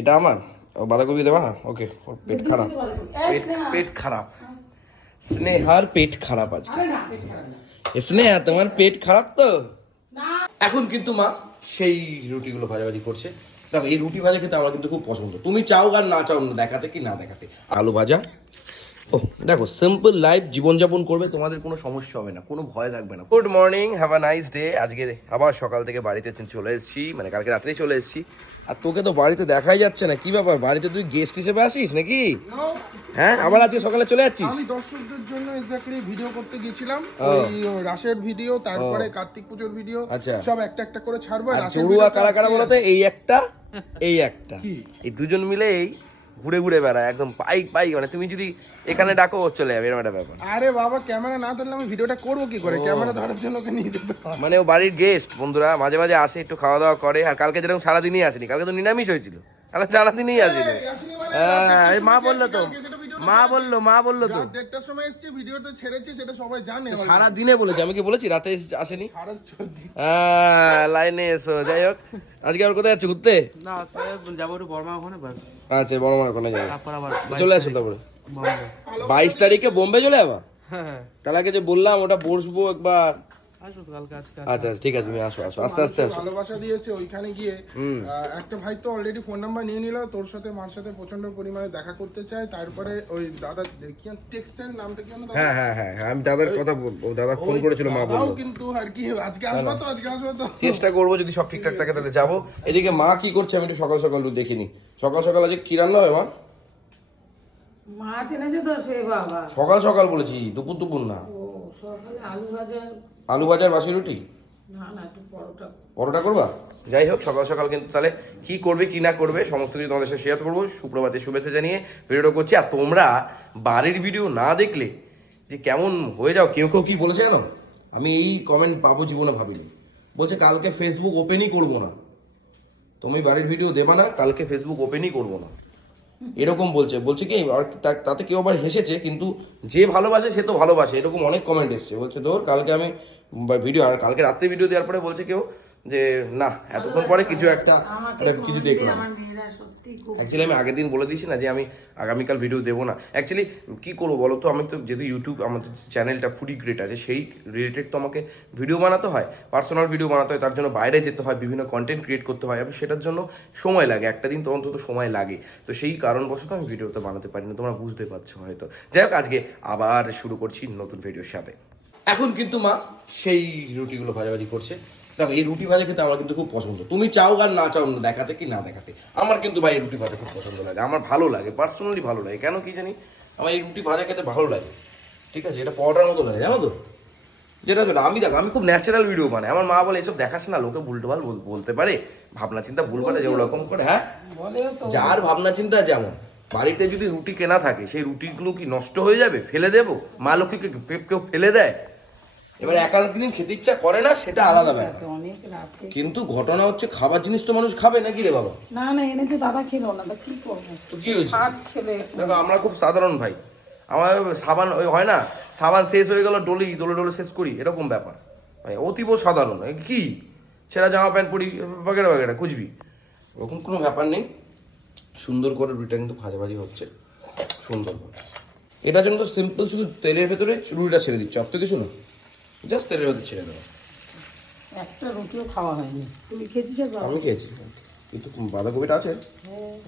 এটা আমার? ও বাঁধাকপি দেবা? না ওকে ওর পেট খারাপ। পেট পেট খারাপ। স্নেহার পেট খারাপ আজকে। স্নেহা তোমার পেট খারাপ তো? এখন কিন্তু মা সেই রুটিগুলো ভাজাভাজি করছে। দেখো এই রুটি ভাজা খেতে আমার কিন্তু খুব পছন্দ। তুমি চাও আর না চাও দেখাতে কি না দেখাতে? আলু ভাজা ও দেখো সিম্পল লাইফ জীবনযাপন করবে তোমাদের কোনো সমস্যা হবে না কোনো ভয় থাকবে না। Good morning have a nice day আজকে আবার সকাল থেকে বাড়িতে চলে এসেছি মানে কালকে রাত্রেই চলে এসেছি। আর তোকে তো বাড়িতে দেখাই যাচ্ছে না কি ব্যাপার? বাড়িতে তুই গেস্ট হিসেবে আসিস নাকি? হ্যাঁ আবার আজকে সকালে চলে যাচ্ছিস? আমি দর্শকদের জন্য এক্স্যাক্টলি ভিডিও করতে গেছিলাম ও। ওই রাসের ভিডিও তারপরে কার্তিক পুজোর ভিডিও আচ্ছা। সব একটা একটা করে ছাড়বো। আর জড়ুয়া কারা কারা বলতো? এই একটা এই একটা। এই দুজন মিলে এই ঘুরে ঘুরে বেড়ায় একদম পাইক বাইক মানে তুমি যদি এখানে ডাকো ও চলে যাবে এরকম একটা ব্যাপার। আরে বাবা ক্যামেরা না ধরলে আমি ভিডিওটা করব কি করে? ক্যামেরা ধরার জন্য ওকে নিয়ে যেতে মানে ও বাড়ির গেস্ট বন্ধুরা মাঝে মাঝে আসে একটু খাওয়া দাওয়া করে আর কালকে যেরকম সারাদিনই আসেনি কালকে তো নিরামিষ হয়েছিল। তাহলে সারাদিনই আসেনি। মানে হ্যাঁ, এই মা বলল তো। মা বলল মা বলল তো। দেড়টার সময় এসেছি ভিডিওটা ছেড়েছি সেটা সবাই জানে সারা দিনে বলেছি আমি কি বলেছি? রাতে এসে- আসেনি? হ্যাঁ, লাইনে এসো যাই হোক। আজকে আর কোথায় যাচ্ছ ঘুরতে? না আজকে যাব একটু বর্মা ওখানে বাস আচ্ছা বড় মার ওখানে যাবে। চলে আসো তারপরে। বাইশ তারিখে বোম্বে চলে যাবা? হ্যাঁ কাল আগে যে বললাম ওটা বসবো একবার। আজকে আচ্ছা ঠিক আছে তুমি আসো আসো। আস্তে আস্তে আসো। ভালোবাসা দিয়েছে ওইখানে গিয়ে একটা ভাই তো অলরেডি ফোন নাম্বার নিয়ে নিল তোর সাথে মার সাথে প্রচণ্ড পরিমাণে দেখা করতে চায় তারপরে ওই দাদা কি টেক্সটের নামটা কি হ্যাঁ হ্যাঁ হ্যাঁ হ্যাঁ, আমি দাদার কথা দাদা ফোন করেছিল মা দাদাও কিন্তু আর কি আজকে আসব তো আজকে আসব তো। চেষ্টা করব যদি সব ঠিকঠাক থাকে তাহলে যাব। এদিকে মা কি করছে আমি একটু সকাল সকাল দেখিনি। সকাল সকাল আজকে কি রান্না হবে মা? মাছ এনেছে তো সে বাবা। সকাল সকাল বলেছি দুপুর দুপুর না। ও সকালে আলু ভাজা আলু ভাজার বাসি রুটি? না না একটু পরোটা। পরোটা করবা? যাই হোক সকাল সকাল কিন্তু তাহলে কি করবে কি না করবে সমস্ত কিছু তোমাদের সাথে শেয়ার করব। সুপ্রভাতের শুভেচ্ছা জানিয়ে ভিডিওটা করছি। আর তোমরা বাড়ির ভিডিও না দেখলে যে কেমন হয়ে যাও কেউ কেউ কি বলেছে জানো? আমি এই কমেন্ট পাবো জীবনে ভাবিনি। বলছে কালকে ফেসবুক ওপেনই করব না। তুমি বাড়ির ভিডিও দেবা না কালকে ফেসবুক ওপেনই করব না। এরকম বলছে। বলছে কি তাতে কেউ আবার হেসেছে, কিন্তু যে ভালোবাসে, সে তো ভালোবাসে। এরকম অনেক কমেন্ট এসছে। বলছে তোর কালকে আমি ভিডিও আর কালকে রাত্রে ভিডিও দেওয়ার পরে বলছে কেউ যে না এতক্ষণ পরে কিছু একটা কিছু দেখলাম। অ্যাকচুয়ালি আমি আগের দিন বলে দিয়েছি না যে আমি আগামীকাল ভিডিও দেবো না। অ্যাকচুয়ালি কী করব বলো তো? আমি তো যেহেতু ইউটিউব আমাদের চ্যানেলটা ফুডি গ্রেট আছে সেই রিলেটেড তো আমাকে ভিডিও বানাতে হয় পার্সোনাল ভিডিও বানাতে হয় তার জন্য বাইরে যেতে হয় বিভিন্ন কন্টেন্ট ক্রিয়েট করতে হয় এবং সেটার জন্য সময় লাগে একটা দিন তো অন্তত সময় লাগে। তো সেই কারণবশত আমি ভিডিওতে বানাতে পারি না তোমরা বুঝতে পারছ হয়তো। যাই হোক আজকে আবার শুরু করছি নতুন ভিডিওর সাথে। এখন কিন্তু মা সেই রুটিগুলো ভাজাভাজি করছে। দেখো এই রুটি ভাজা খেতে আমার কিন্তু খুব পছন্দ। তুমি চাও আর না চাও দেখাতে কি না দেখাতে? আমার কিন্তু ভাই এই রুটি ভাজা খুব পছন্দ লাগে। আমার ভালো লাগে পার্সোনালি ভালো লাগে। কেন কি জানি? আমার এই রুটি ভাজা খেতে ভালো লাগে। ঠিক আছে এটা পরোটার মতো লাগে জানো তো? যেটা যেটা আমি দেখো আমি খুব ন্যাচারাল ভিডিও বানাই। আমার মা বলে এসব দেখাস না লোকে ভুলটুভাল বল- বলতে পারে। ভাবনা চিন্তা ভুল করে যে ওরকম করে হ্যাঁ? যার ভাবনা চিন্তা যেমন। বাড়িতে যদি রুটি কেনা থাকে সেই রুটিগুলো কি নষ্ট হয়ে যাবে? ফেলে দেবো? মা লক্ষ্মীকে কে- কেউ ফেলে দেয়? এবার একা দিন খেতে ইচ্ছা করে না সেটা আলাদা ব্যাপার। অনেক রাতে। কিন্তু ঘটনা হচ্ছে খাবার জিনিস তো মানুষ খাবে নাকি রে বাবা? না না এনেছে দাদা খেলো না কি করব? তো কি হয়েছে? ভাত খেলে। দেখো আমরা খুব সাধারণ ভাই। আমার সাবান ওই হয় না? সাবান শেষ হয়ে গেল ডলি ডলে ডলে শেষ করি এরকম ব্যাপার। ভাই অতীব সাধারণ। কি? ছেঁড়া জামা প্যান্ট পরি বাগেরা বাগেরা কুচবি ওরকম কোনো ব্যাপার নেই। সুন্দর করে রুটিটা কিন্তু ভাজাভাজি হচ্ছে। সুন্দর করে। এটার জন্য তো সিম্পল শুধু তেলের ভেতরে রুটিটা ছেড়ে দিচ্ছে। অত কিছু না। জাস্ট তেলের ভেতরে ছেড়ে দেওয়া একটা রুটিও খাওয়া হয়নি। তুমি খেয়েছিস আমি খেয়েছি। কিন্তু বাঁধাকপিটা আছে।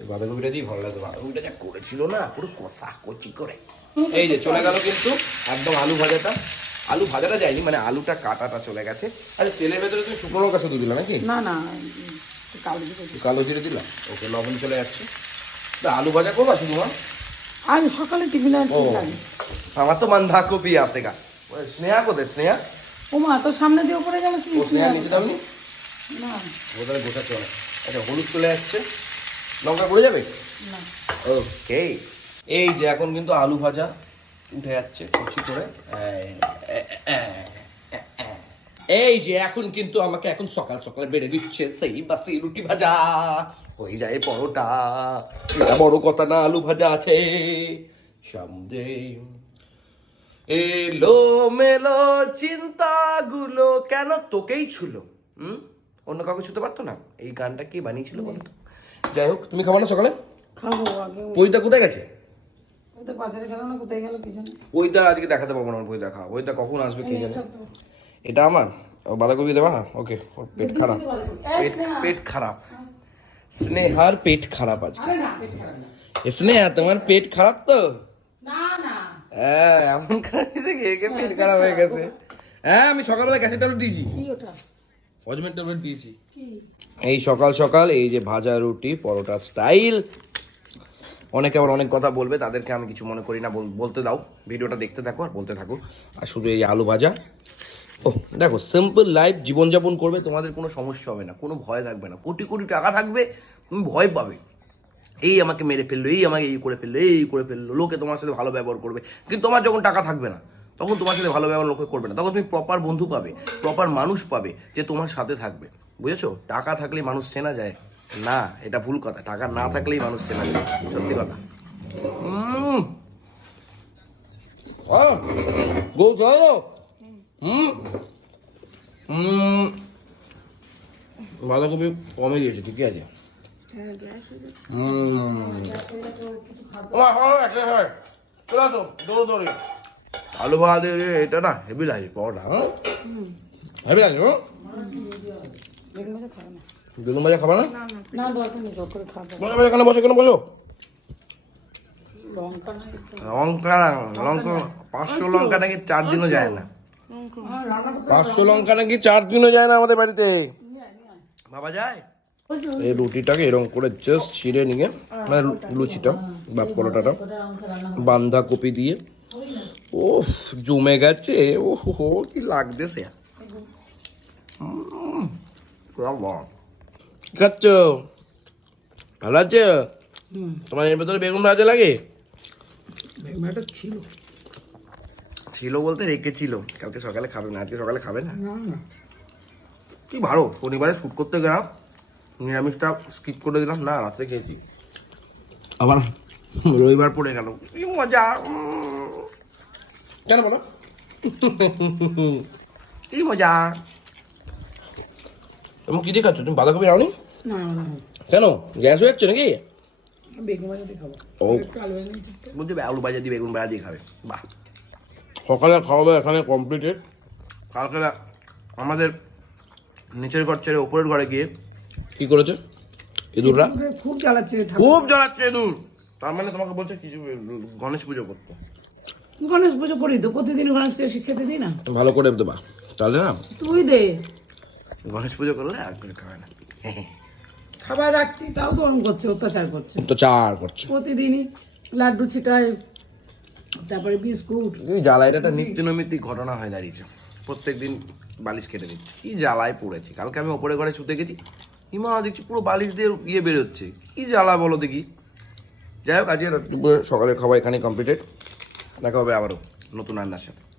এই বাঁধাকপিটা দিয়ে ভালো লাগে বাঁধাকপিটা যা করেছিল না পুরো কষা কচি করে। এই যে চলে গেল কিন্তু একদম আলু ভাজাটা। আলু ভাজাটা যায়নি মানে আলুটা কাটাটা চলে গেছে। আরে তেলের ভেতরে তুমি শুকনো লঙ্কা শুধু দিলা নাকি? না না কালো দিকে কালো জিরে দিলাম। ওকে লবণ চলে যাচ্ছে। তা আলু ভাজা করবা শুধু আজ সকালে টিফিনে আর আমার তো বাঁধাকপি আছে গা। স্নেহা কোথায়? স্নেহা? ও মা তোর সামনে দিয়ে উপরে গেল ও স্নেহা নিচে দামনি না। ও তাহলে গোটা চলে। আচ্ছা হলুদ চলে যাচ্ছে লঙ্কা পড়ে যাবে? না। ওকে। এই যে এখন কিন্তু আলু ভাজা উঠে যাচ্ছে কুচি করে। এই যে এখন কিন্তু আমাকে এখন সকাল সকাল বেড়ে দিচ্ছে সেই বাসি রুটি ভাজা। হয়ে যায় পরোটা। এটা বড় কথা না আলু ভাজা আছে। সামনে এলো মেলো চিন্তাগুলো কেন তোকেই ছুলো? হুম? অন্য কাউকে ছুতে পারতো না? এই গানটা কে বানিয়েছিল বলো তো? যাই হোক তুমি খাব না সকালে? খাব আগে। কোথায় গেছে? ওই তো বাজারে গেল না কোথায় গেল কি জানি। পইতা আজকে দেখাতে পাবো না পইতা খাওয়া। পইতা কখন আসবে কে জানে? এটা আমার? ও বাঁধাকপি দেবা না? ওকে ওর পেট খারাপ। পেট পেট খারাপ। স্নেহার পেট খারাপ আজকে। স্নেহা তোমার পেট খারাপ তো? হ্যাঁ এমন খাইছে খেয়ে খেয়ে পেট খারাপ হয়ে গেছে। হ্যাঁ আমি সকালবেলা গ্যাসের ট্যাবলেট দিয়েছি। কি ওটা? হজমের ট্যাবলেট দিয়েছি। কি? এই সকাল সকাল এই যে ভাজা রুটি পরোটা স্টাইল অনেকে আবার অনেক কথা বলবে তাদেরকে আমি কিছু মনে করি না বল- বলতে দাও। ভিডিওটা দেখতে থাকো আর বলতে থাকো। আর শুধু এই আলু ভাজা। ও দেখো সিম্পল লাইফ জীবনযাপন করবে তোমাদের কোনো সমস্যা হবে না কোনো ভয় থাকবে না। কোটি কোটি টাকা থাকবে তুমি ভয় পাবে। এই আমাকে মেরে ফেলল, এই আমাকে এই করে ফেলল, এই করে ফেলল। লোকে তোমার সাথে ভালো ব্যবহার করবে। কিন্তু তোমার যখন টাকা থাকবে না, তখন তোমার সাথে ভালো ব্যবহার লোকে করবে না। তখন তুমি প্রপার বন্ধু পাবে প্রপার মানুষ পাবে যে তোমার সাথে থাকবে। বুঝেছ? টাকা থাকলেই মানুষ চেনা যায়। না, এটা ভুল কথা। টাকা না থাকলেই মানুষ চেনা যায়। সত্যি কথা। বাঁধাকপি কমে দিয়েছে ঠিকই আছে। আলু ভাত এটা না হেভি লাগে পরোটা হ্যাঁ হেভি লাগে হ্যাঁ? বেগুন ভাজা খাবে না। বসো এখানে বসো লঙ্কা লঙ্কা লঙ্কা পাঁচশো লঙ্কা নাকি চার দিনও যায় না। হ্যাঁ, পাঁচশো লঙ্কা নাকি চার দিনও যায় না আমাদের বাড়িতে। বাবা যায়? এই রুটিটাকে এরকম করে জাস্ট ছিঁড়ে নিয়ে মানে লুচিটা বা পরোটাটা বাঁধাকপি দিয়ে। ও জমে গেছে ও হো কি লাগতেছে। খাচ্ছ? ভালো আছে তোমার এর ভেতরে বেগুন ভাজা লাগে? ছিল। ছিল বলতে রেখেছিল। কালকে সকালে খাবে না আজকে সকালে খাবে না? কি ভালো শনিবারে শ্যুট করতে গেলাম। নিরামিষটা স্কিপ করে দিলাম না রাত্রে খেয়েছি। আবার রবিবার পড়ে গেল। কি মজা কেন বলো? কি মজা। তুমি কি দিয়ে খাচ্ছ? তুমি বাঁধাকপি রাওনি না না কেন? গ্যাস হয়ে যাচ্ছে নাকি? বেগুন ভাজাটাই খাব। ও। বলছি আলু ভাজা দিয়ে বেগুন ভাজা দিয়ে খাবে। বাহ। সকালে খাওয়া দাওয়া এখানে কমপ্লিটেড কালকে আমাদের নিচের ঘর ছেড়ে ওপরের ঘরে গিয়ে কি করেছে? ইঁদুররা? খুব জ্বালাচ্ছে খুব জ্বালাচ্ছে ইঁদুর। তার মানে তোমাকে বলছে কিছু গণেশ পুজো করতে। গণেশ পুজো করি তো প্রতিদিন গণেশকে শিক্ষাতে দিই না? ভালো করে দেবা। তাহলে না? তুই দে। গণেশ পুজো করলে আর করে খাবে না। খাবার রাখছি তাও তো করছে অত্যাচার করছে। তো চার করছে। প্রতিদিনই লাড্ডু ছিটায় তারপরে বিস্কুট। এই জ্বালা এটা একটা নিত্য নৈমিত্তিক ঘটনা হয়ে দাঁড়িয়েছে। প্রত্যেকদিন বালিশ কেটে দিচ্ছি। কি জ্বালায় পড়েছি। কালকে আমি ওপরে ঘরে শুতে গেছি ইমা দেখছি পুরো বালিশ দিয়ে ইয়ে বেরোচ্ছে। কী জ্বালা বলো দেখি। যাই হোক, আজকে সকালে খাওয়া এখানে কমপ্লিটেড দেখা হবে আবারও নতুন রান্নার সাথে।